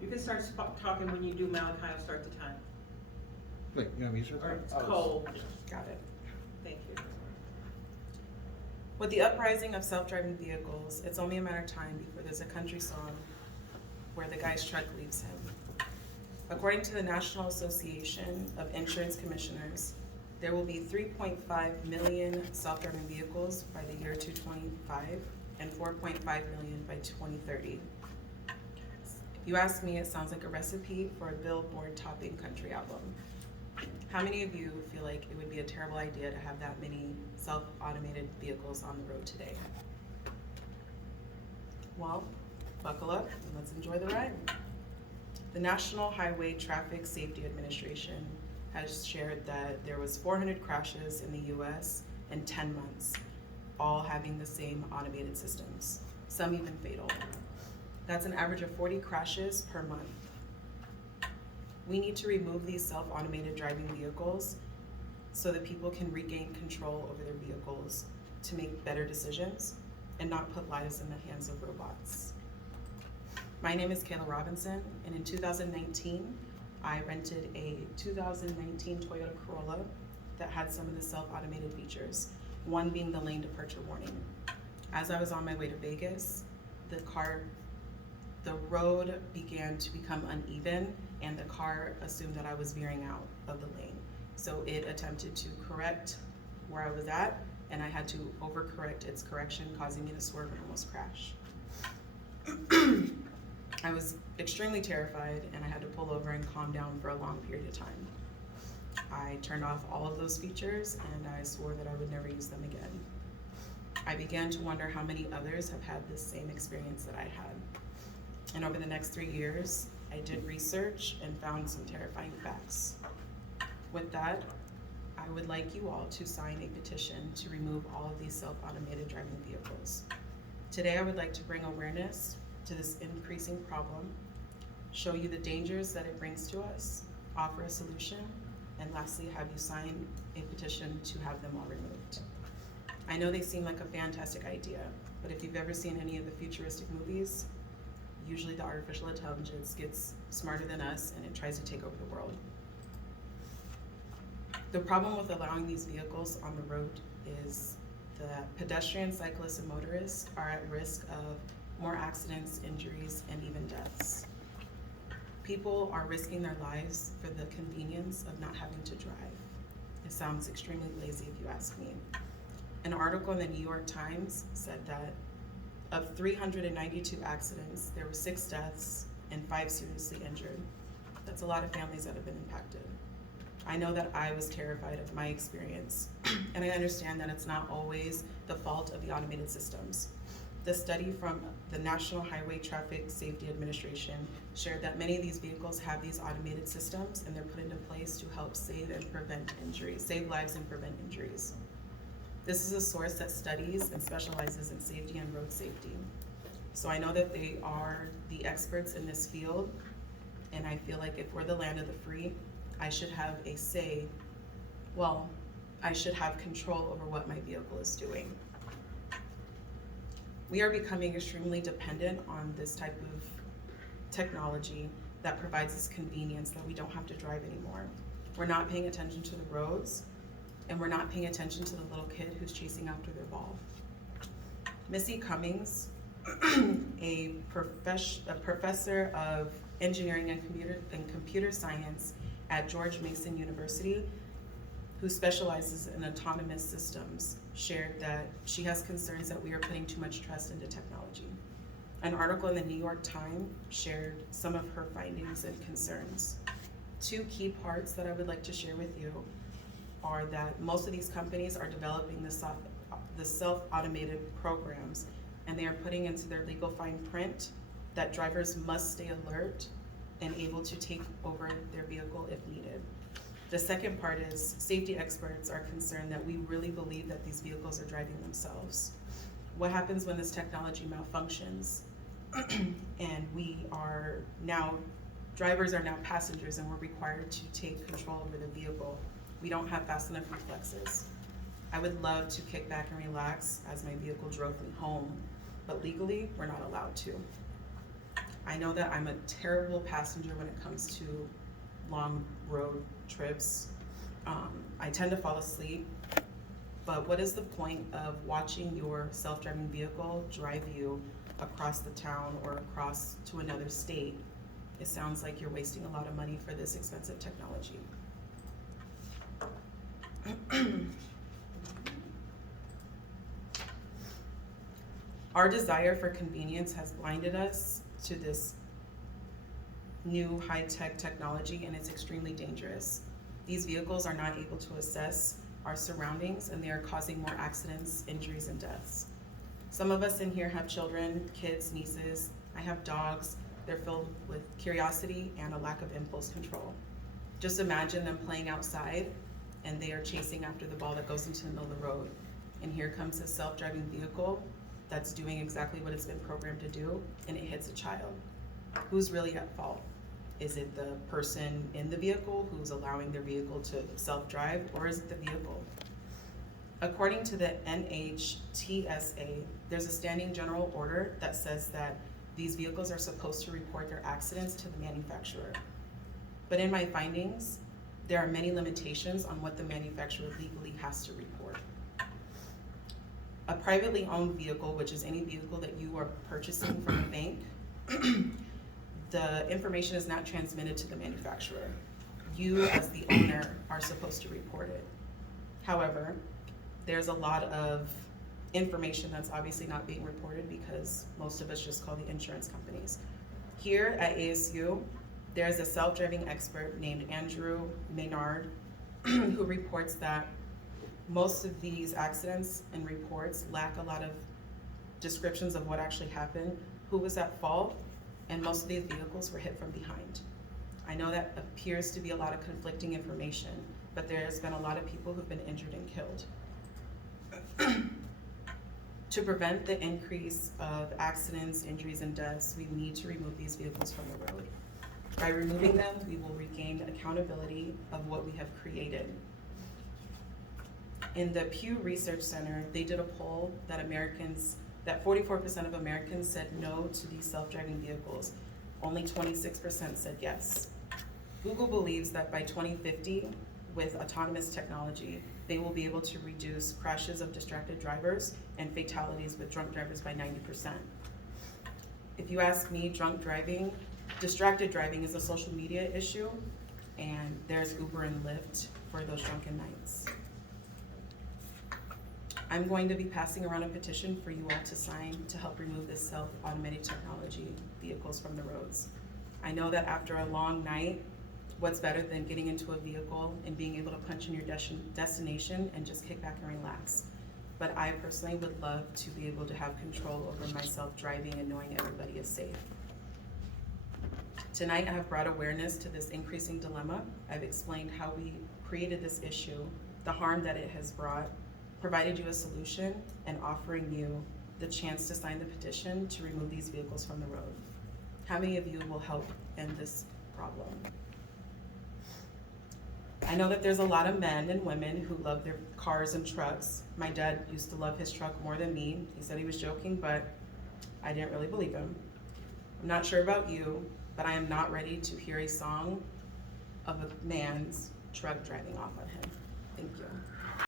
You can start talking when you do Malachi, I'll start the time. Wait, you want me to start? Or it's Cole. Got it. Thank you. With the uprising of self-driving vehicles, it's only a matter of time before there's a country song where the guy's truck leaves him. According to the National Association of Insurance Commissioners, there will be 3.5 million self-driving vehicles by the year 2025 and 4.5 million by 2030. If you ask me, it sounds like a recipe for a Billboard topping country album. How many of you feel like it would be a terrible idea to have that many self-automated vehicles on the road today? Well, buckle up and let's enjoy the ride. The National Highway Traffic Safety Administration has shared that there was 400 crashes in the US in 10 months, all having the same automated systems, some even fatal. That's an average of 40 crashes per month. We need to remove these self-automated driving vehicles so that people can regain control over their vehicles to make better decisions and not put lives in the hands of robots. My name is Kayla Robinson, and in 2019, I rented a 2019 Toyota Corolla that had some of the self-automated features, one being the lane departure warning. As I was on my way to Vegas, the road began to become uneven and the car assumed that I was veering out of the lane. So it attempted to correct where I was at, and I had to overcorrect its correction, causing me to swerve and almost crash. I was extremely terrified, and I had to pull over and calm down for a long period of time. I turned off all of those features, and I swore that I would never use them again. I began to wonder how many others have had this same experience that I had. And over the next 3 years, I did research and found some terrifying facts. With that, I would like you all to sign a petition to remove all of these self-automated driving vehicles. Today, I would like to bring awareness to this increasing problem, show you the dangers that it brings to us, offer a solution, and lastly, have you sign a petition to have them all removed. I know they seem like a fantastic idea, but if you've ever seen any of the futuristic movies, usually the artificial intelligence gets smarter than us and it tries to take over the world. The problem with allowing these vehicles on the road is that pedestrians, cyclists, and motorists are at risk of more accidents, injuries, and even deaths. People are risking their lives for the convenience of not having to drive. It sounds extremely lazy if you ask me. An article in the New York Times said that of 392 accidents, there were 6 deaths and 5 seriously injured. That's a lot of families that have been impacted. I know that I was terrified of my experience, and I understand that it's not always the fault of the automated systems. The study from the National Highway Traffic Safety Administration shared that many of these vehicles have these automated systems, and they're put into place to help save lives and prevent injuries. This is a source that studies and specializes in safety and road safety. So I know that they are the experts in this field, and I feel like if we're the land of the free, I should have a say, well, I should have control over what my vehicle is doing. We are becoming extremely dependent on this type of technology that provides us convenience that we don't have to drive anymore. We're not paying attention to the roads, and we're not paying attention to the little kid who's chasing after their ball. Missy Cummings, a professor of engineering and computer science at George Mason University, who specializes in autonomous systems, shared that she has concerns that we are putting too much trust into technology. An article in the New York Times shared some of her findings and concerns. 2 key parts that I would like to share with you are that most of these companies are developing the self-automated programs, and they are putting into their legal fine print that drivers must stay alert and able to take over their vehicle if needed. The second part is safety experts are concerned that we really believe that these vehicles are driving themselves. What happens when this technology malfunctions and drivers are now passengers and we're required to take control over the vehicle? We don't have fast enough reflexes. I would love to kick back and relax as my vehicle drove me home, but legally, we're not allowed to. I know that I'm a terrible passenger when it comes to long road trips. I tend to fall asleep, but what is the point of watching your self-driving vehicle drive you across the town or across to another state? It sounds like you're wasting a lot of money for this expensive technology. Our desire for convenience has blinded us to this new high-tech technology, and it's extremely dangerous. These vehicles are not able to assess our surroundings, and they are causing more accidents, injuries, and deaths. Some of us in here have children, kids, nieces. I have dogs. They're filled with curiosity and a lack of impulse control. Just imagine them playing outside, and they are chasing after the ball that goes into the middle of the road. And here comes a self-driving vehicle that's doing exactly what it's been programmed to do, and it hits a child. Who's really at fault? Is it the person in the vehicle who's allowing their vehicle to self-drive, or is it the vehicle? According to the NHTSA, there's a standing general order that says that these vehicles are supposed to report their accidents to the manufacturer. But in my findings, there are many limitations on what the manufacturer legally has to report. A privately owned vehicle, which is any vehicle that you are purchasing from a bank, the information is not transmitted to the manufacturer. You, as the owner, are supposed to report it. However, there's a lot of information that's obviously not being reported because most of us just call the insurance companies. Here at ASU, there's a self-driving expert named Andrew Maynard who reports that most of these accidents and reports lack a lot of descriptions of what actually happened, who was at fault, and most of these vehicles were hit from behind. I know that appears to be a lot of conflicting information, but there's been a lot of people who've been injured and killed. To prevent the increase of accidents, injuries, and deaths, we need to remove these vehicles from the road. By removing them, we will regain accountability of what we have created. In the Pew Research Center, they did a poll that 44% of Americans said no to these self-driving vehicles. Only 26% said yes. Google believes that by 2050, with autonomous technology, they will be able to reduce crashes of distracted drivers and fatalities with drunk drivers by 90%. If you ask me, distracted driving is a social media issue, and there's Uber and Lyft for those drunken nights. I'm going to be passing around a petition for you all to sign to help remove this self-automated technology vehicles from the roads. I know that after a long night, what's better than getting into a vehicle and being able to punch in your destination and just kick back and relax. But I personally would love to be able to have control over myself driving and knowing everybody is safe. Tonight, I have brought awareness to this increasing dilemma. I've explained how we created this issue, the harm that it has brought, provided you a solution, and offering you the chance to sign the petition to remove these vehicles from the road. How many of you will help end this problem? I know that there's a lot of men and women who love their cars and trucks. My dad used to love his truck more than me. He said he was joking, but I didn't really believe him. I'm not sure about you, but I am not ready to hear a song of a man's truck driving off on him. Thank you.